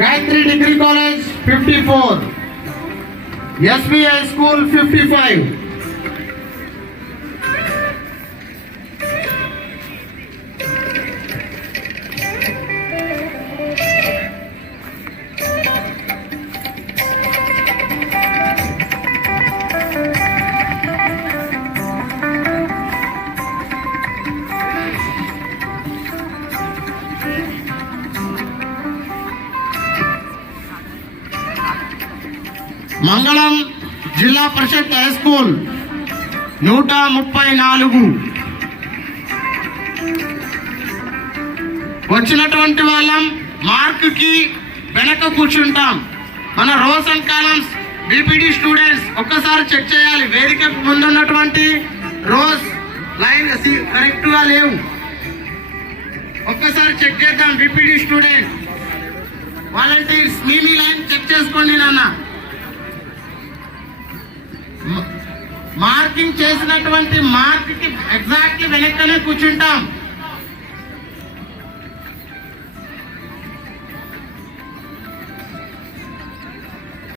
Gayatri Degree College 54, SBI School 55. మంగళం జిల్లా పరిషత్ high school 134. వచ్చినటువంటి వాళ్ళం మార్కుకి వెనక కూర్చుంటాం. మన rows and columns BPD students ఒక్కసారి చెక్ చేయాలి. వేదిక ముందున్నటువంటి రోస్ లైన్ కరెక్ట్ గా లేవు, ఒక్కసారి చెక్ చేద్దాం. బీపీడీ స్టూడెంట్ వాలంటీర్స్ మీ లైన్ చెక్ చేసుకోండి నాన్న. మార్కింగ్ చేసినటువంటి మార్క్ కి ఎగ్జాక్ట్లీ వెనక్కనే కూర్చుంటాం.